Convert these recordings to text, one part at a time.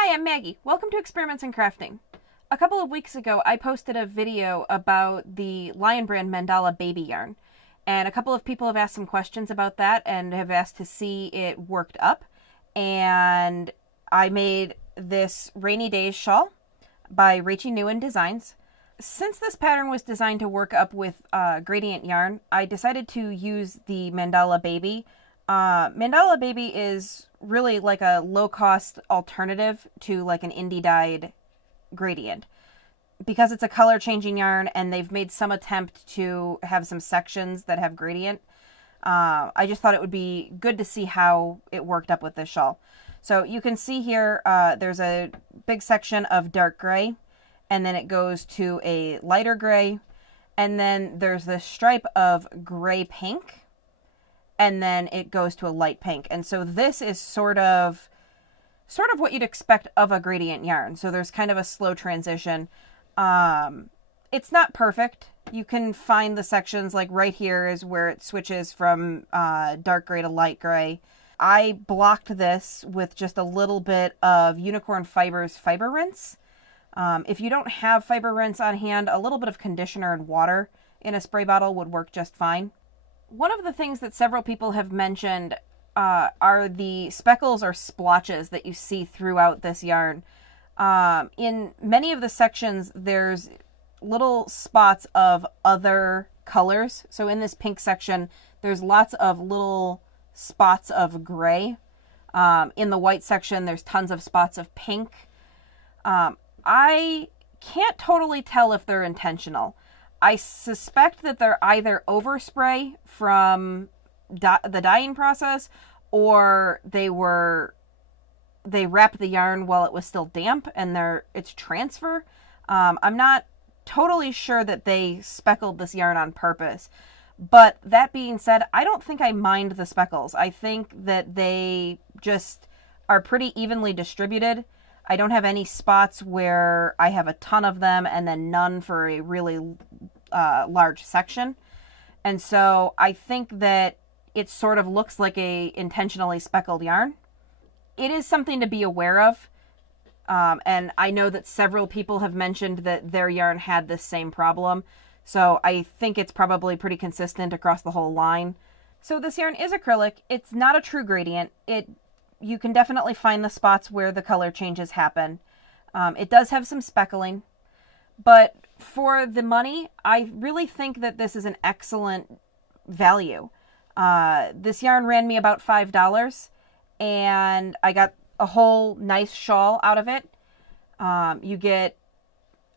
Hi, I'm Maggie. Welcome to Experiments in Crafting. A couple of weeks ago, I posted a video about the Lion Brand Mandala Baby yarn, and a couple of people have asked some questions about that and have asked to see it worked up, and I made this Rainy Days Shawl by Rachy Newin Designs. Since this pattern was designed to work up with gradient yarn, I decided to use the Mandala Baby. Mandala Baby is really like a low-cost alternative to like an indie dyed gradient. Because it's a color-changing yarn and they've made some attempt to have some sections that have gradient, I just thought it would be good to see how it worked up with this shawl. So you can see here there's a big section of dark gray, and then it goes to a lighter gray, and then there's this stripe of gray pink, and then it goes to a light pink. And so this is sort of what you'd expect of a gradient yarn. So there's kind of a slow transition. It's not perfect. You can find the sections, like right here is where it switches from dark gray to light gray. I blocked this with just a little bit of Unicorn Fibers fiber rinse. If you don't have fiber rinse on hand, a little bit of conditioner and water in a spray bottle would work just fine. One of the things that several people have mentioned are the speckles or splotches that you see throughout this yarn. In many of the sections, there's little spots of other colors. So in this pink section, there's lots of little spots of gray. In the white section, there's tons of spots of pink. I can't totally tell if they're intentional. I suspect that they're either overspray from the dyeing process, or they wrapped the yarn while it was still damp and it's transfer. I'm not totally sure that they speckled this yarn on purpose. But that being said, I don't think I mind the speckles. I think that they just are pretty evenly distributed. I don't have any spots where I have a ton of them and then none for a really large section. And so I think that it sort of looks like a intentionally speckled yarn. It is something to be aware of. And I know that several people have mentioned that their yarn had this same problem. So I think it's probably pretty consistent across the whole line. So this yarn is acrylic. It's not a true gradient. You can definitely find the spots where the color changes happen. It does have some speckling, but for the money, I really think that this is an excellent value. This yarn ran me about $5, and I got a whole nice shawl out of it. You get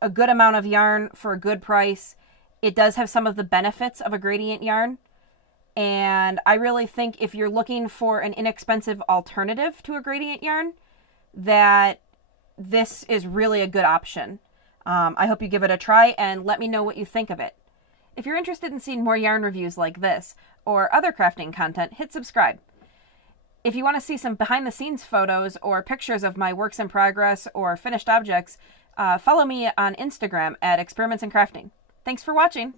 a good amount of yarn for a good price. It does have some of the benefits of a gradient yarn. And I really think if you're looking for an inexpensive alternative to a gradient yarn, that this is really a good option. I hope you give it a try and let me know what you think of it. If you're interested in seeing more yarn reviews like this or other crafting content, hit subscribe. If you want to see some behind the scenes photos or pictures of my works in progress or finished objects, follow me on Instagram at Experiments in Crafting. Thanks for watching.